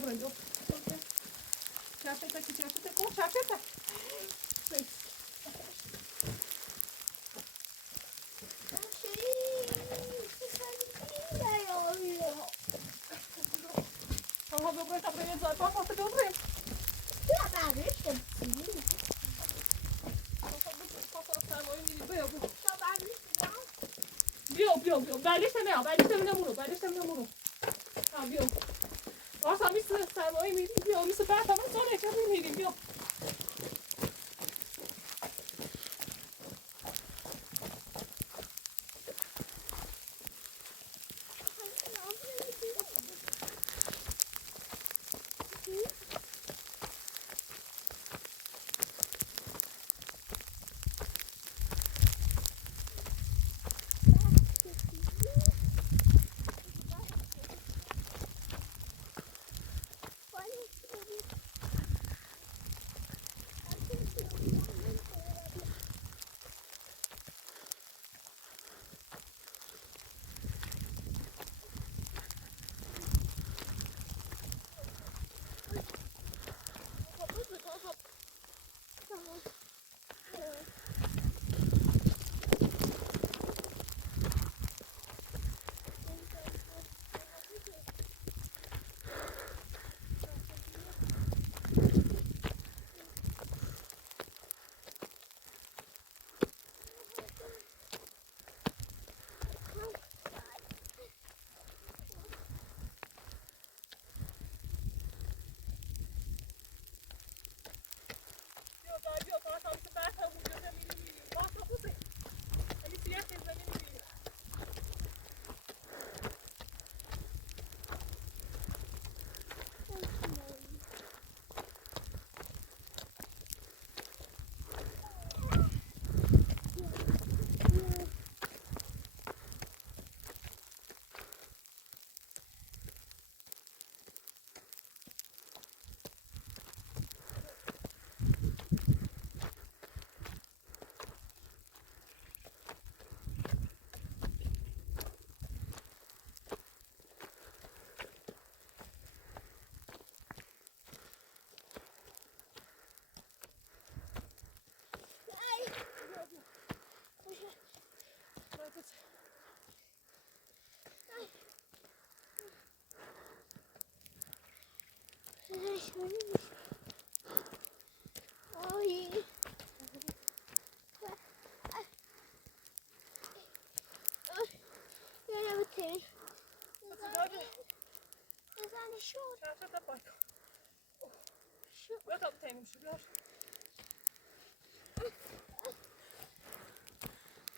Dobra, dobra. Ciasza taki, o, ciasza tak. Aha, dobra, tam jedzę, papa, ty dobry. Bio. Belgestemle muru. Ha, bio. Varsa mistä sä voi bio, missä päätä mä sonen käsin hiidin bio.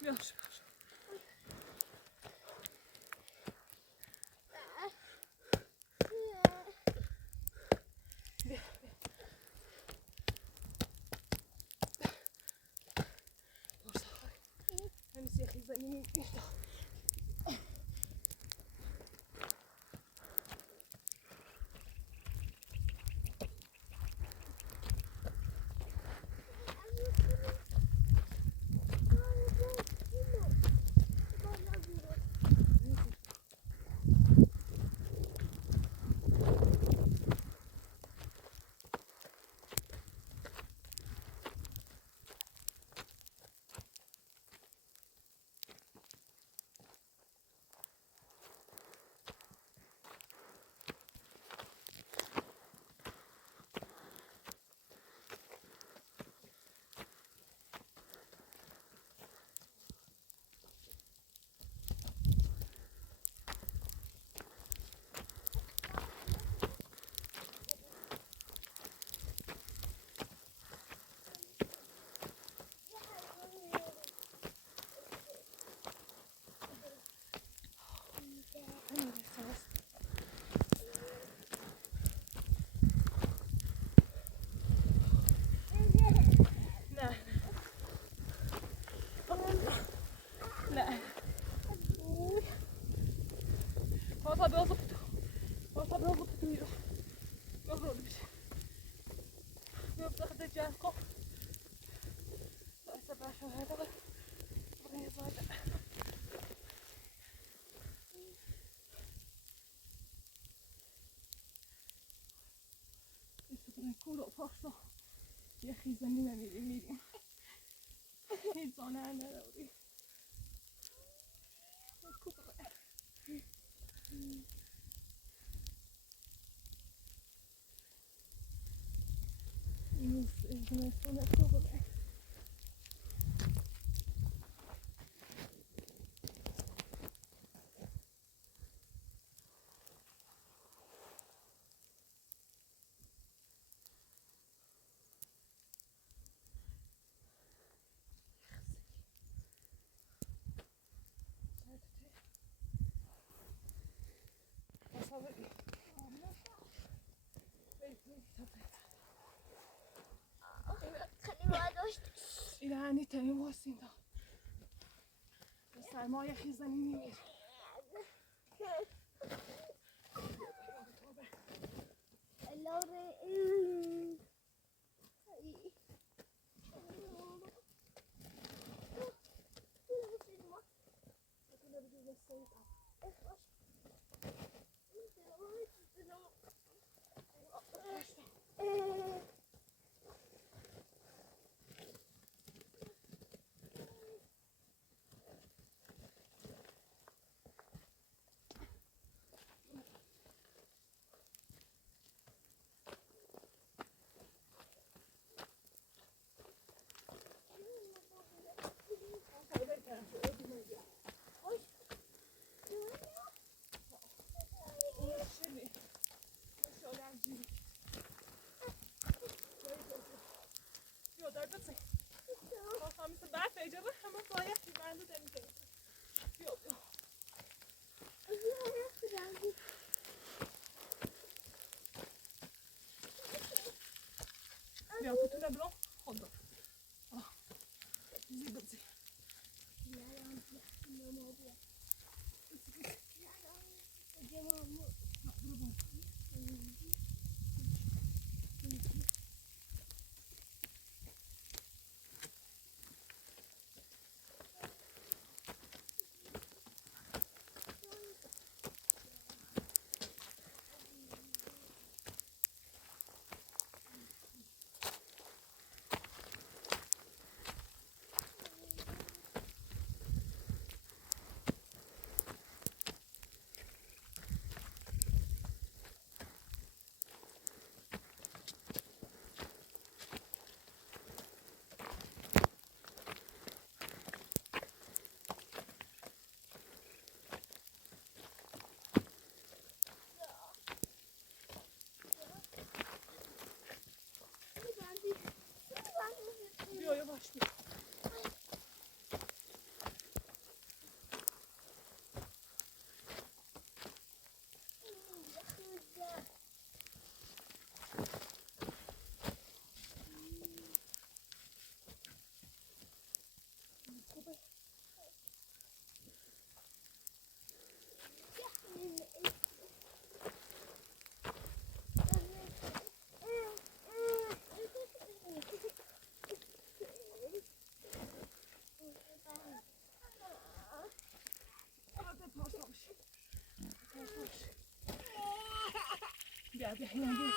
Już. Hem zjechać za nimi. یه خیزنی میریم هیچ زانه نداری زمستون خوبه این هنی تنی واسین دا سرمایه خیزنی نمیر بیا پتونه برو خود برو زی بزی بیا یواش بیا بیا بیا اینم بیا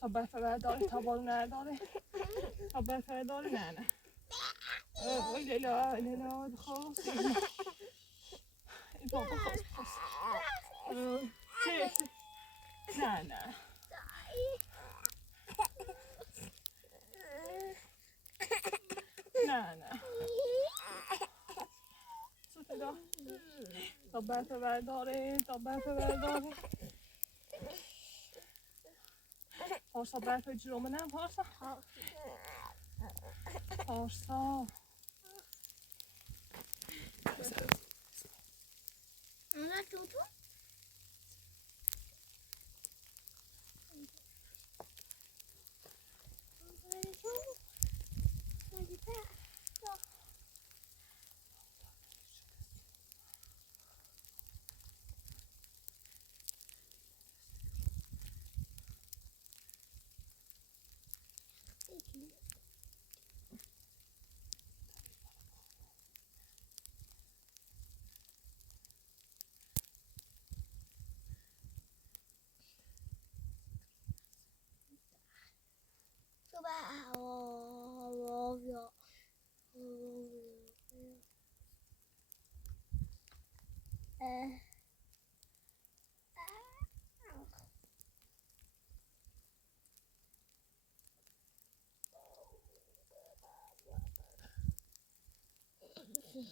تا برف برداره تا بارون نداره تا برف برداره نه لیلا لیلا بخواست بابا خواست نه صدا تا برف برداره پارسا برف جلومه نه پارسا نه تو Çok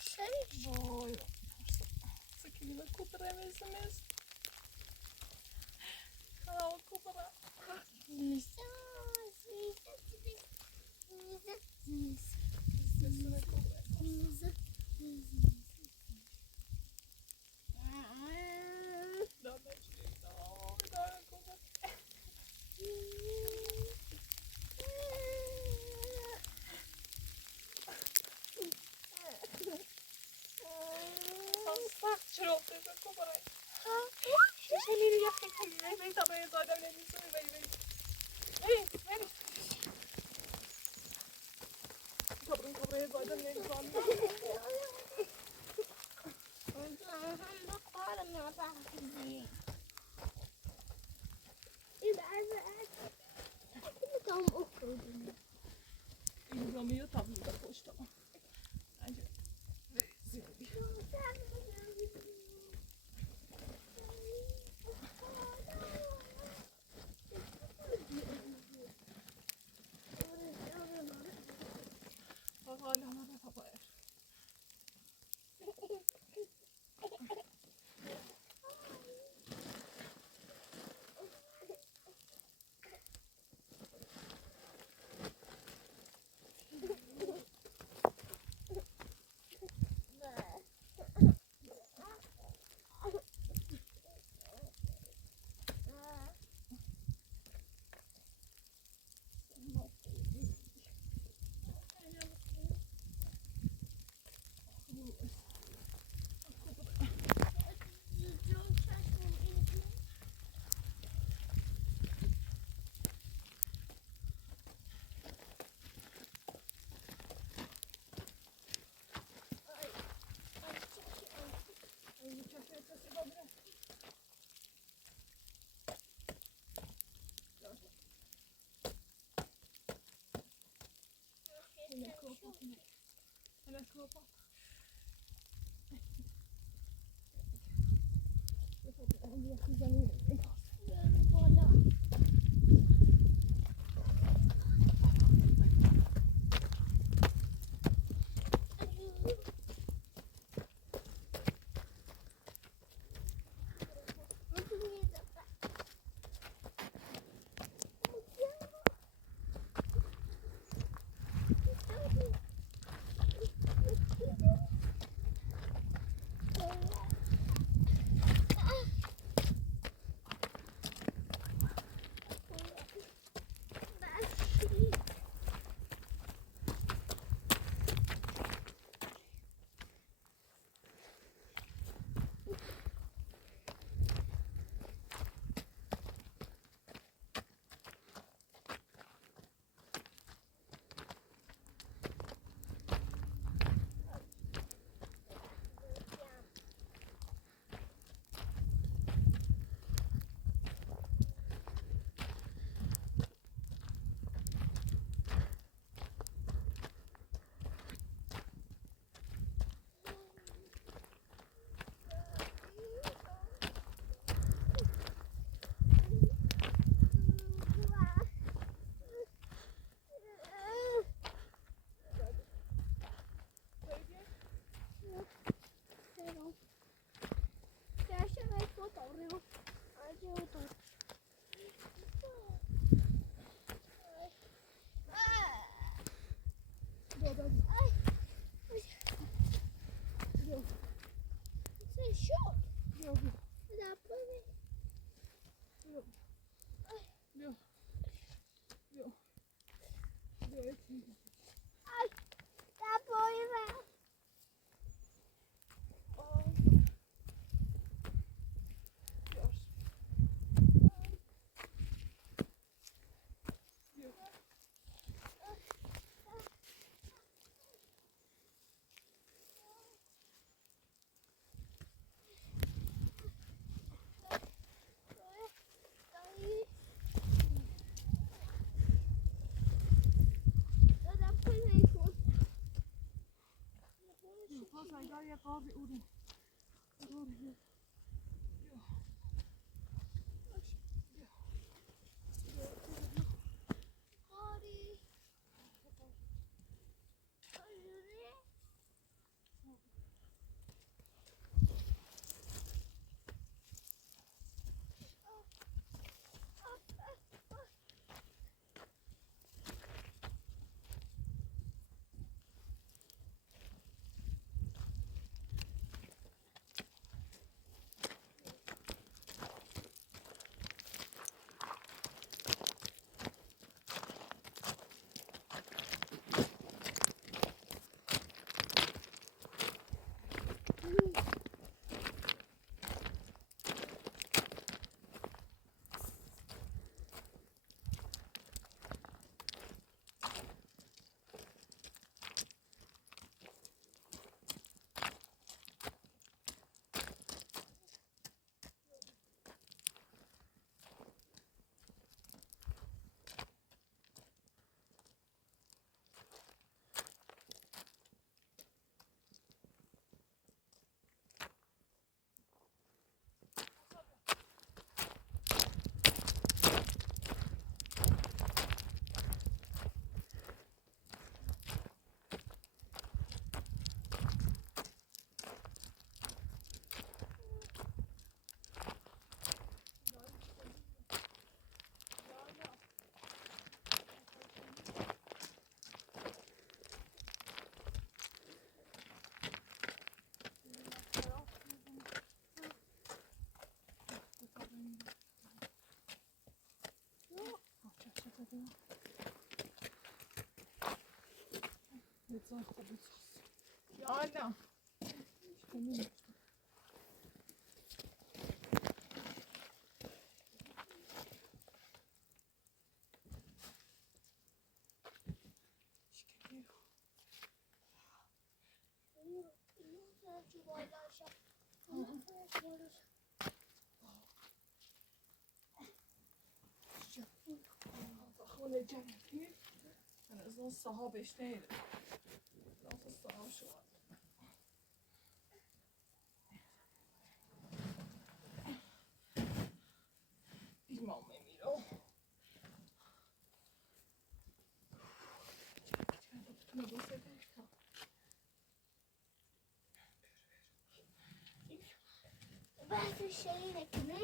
şey. Oj, så kul att koppla det med sms. Ja, koppla det. Lisa. Sessene koppla det. Där med sluta. Där koppla det. Çorap da koppla det. Şişeleri yakın koymayı ben tabaya zaten elini söylemeyi. Hey, ver. Tabaya zaten elini söylemeyi. İlgimi yutamam da koştum. Bence. Bak hala bana tabaya. Eller kåpa. غذا خوب بساز یا نه خونه جنگی من از اون صحابش نیده از صحاب شد ایمام میرو بعد الشيء كمان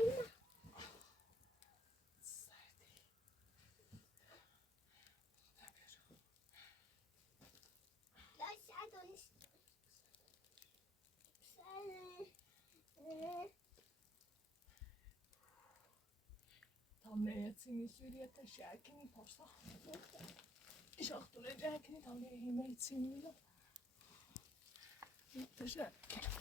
لا ساعدوني Tam ne yetsin Suriye teşekkini posta. Şahtule cekini tam ne yemeği sinmiyor. Teşekkür.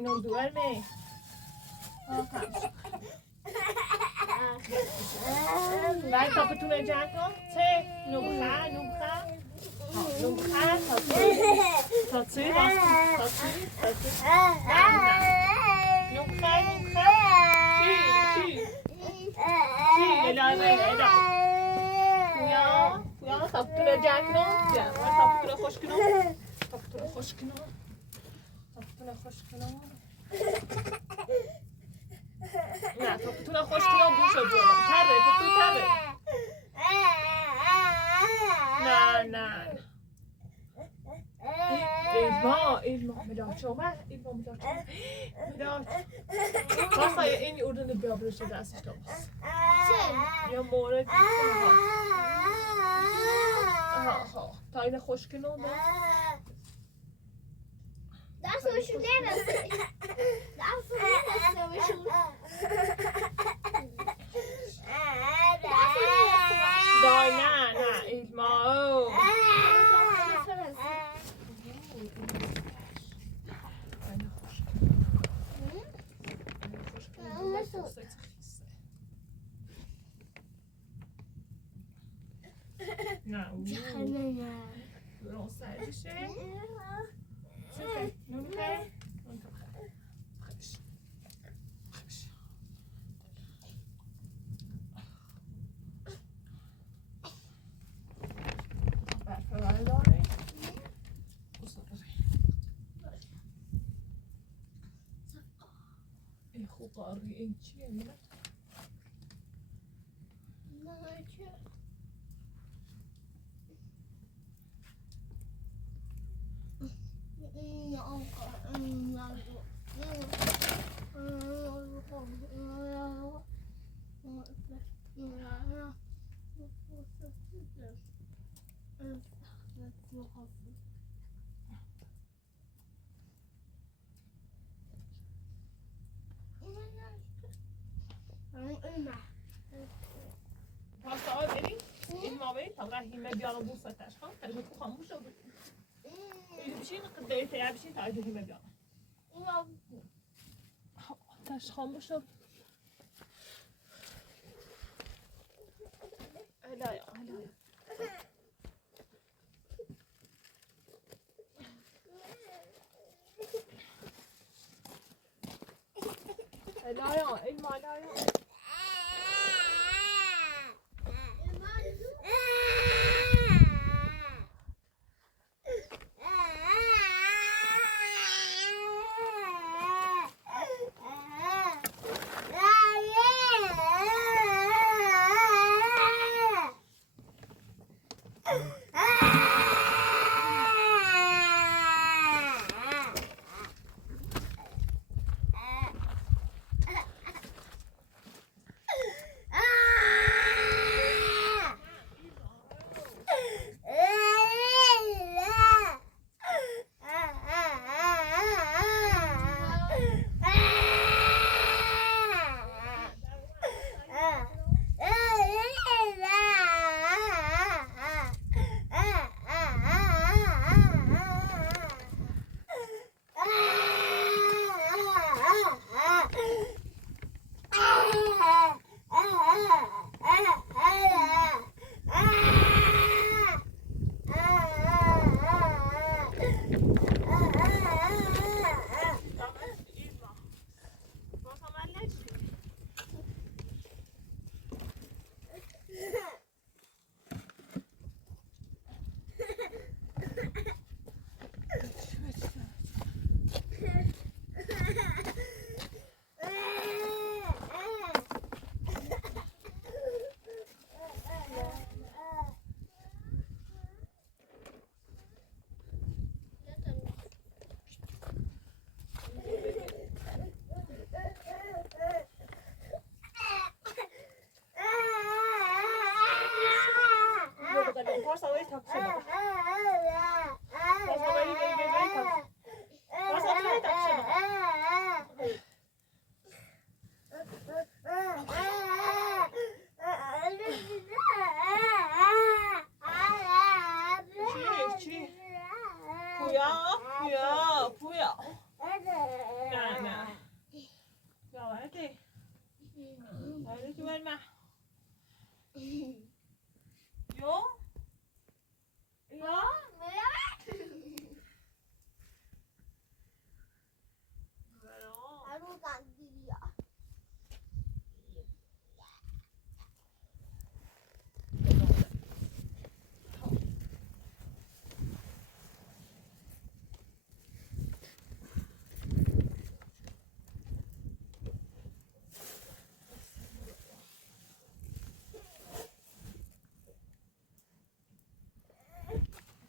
Não duerme. Vai tá para tu na jaco. Che, não cá, não cá. Não cá, tá tu. Tá tu, tá tu. Não cá, não cá. Chi, ele é da. Uyan, taptıracak ne? Ya, taptıra hoş günü. Taptıra hoş günü. Taptıra hoş günü. Ya, taptıra hoş günü bu şey bu. Tabii, tabii. Na. İlma, medat şoma, medat. Varsa ya en iyi ordunu bir abrışa dersi çıkamaz. Ya mora ta yine hoş gün oldu. Daha sonra şu demesi. Daha sonra şu. Daha na, İlma. Não. Não sai de cheio. Não quer. خطاري انتي يا Pasta al vereyim. İlma vereyim. Tamam, hime bir ara bulsa taşkan. Telefonu kalmış oldu. Bir şey mi kırdı? Ya bir şey tarzı hime bir ara. Taşkan boş oldu. Hala ya. Hala ya, elma hala ya. بیا نه نه بیا وردی وردی که برمه یا یا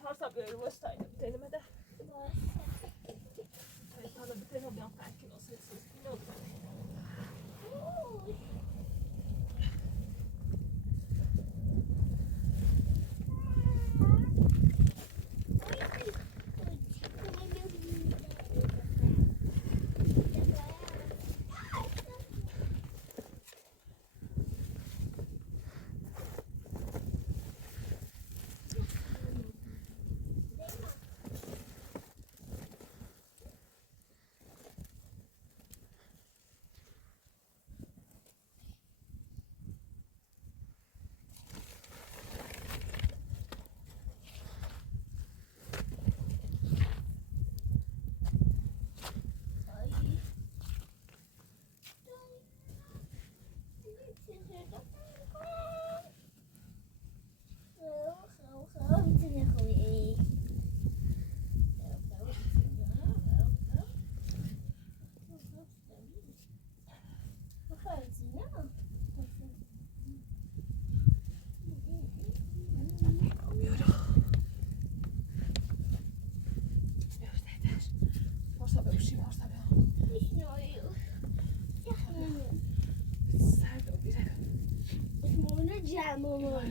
Varsa böyle göstereyim bir deneme de. Sana bir deneme yapayım belki nasıl yapıyorsun. Ne olur. Varsa böyle bir şey varsa be. Sert o bir de. Bunu camımı.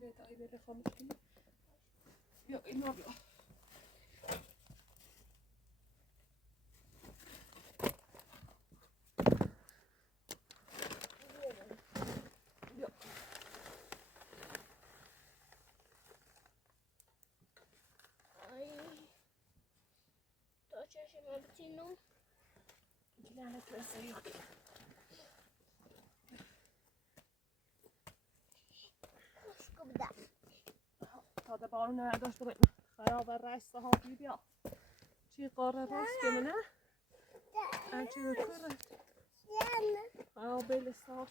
Veta i bere خاموش کنی بیا اینا بیا بیا تو چشم بتینم لعنت رسه خوشگو بدم خدا بارون نداشته باید خراب رش صحابی بیا چی قاره راست که منه چی بکره بله صاحب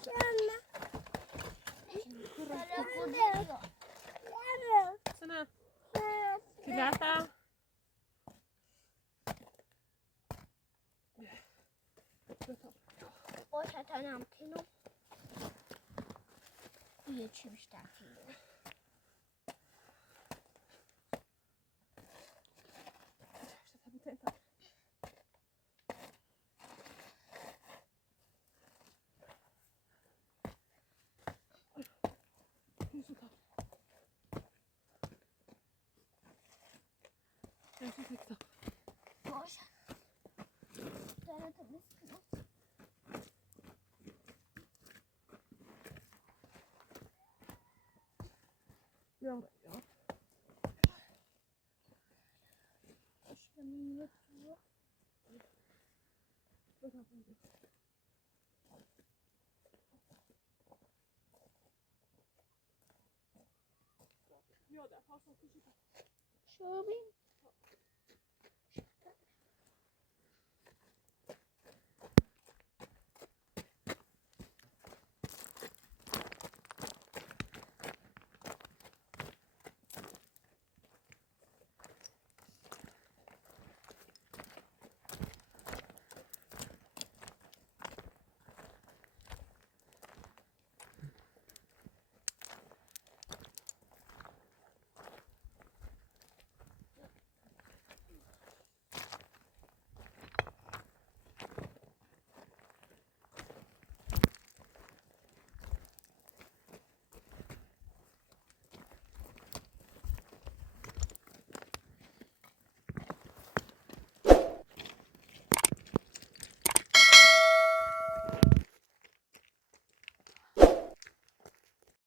سنه تلاته باشه تنم کیلو یه چی بیشتر کیلو باشه داره تو بسکنم بیام شو بین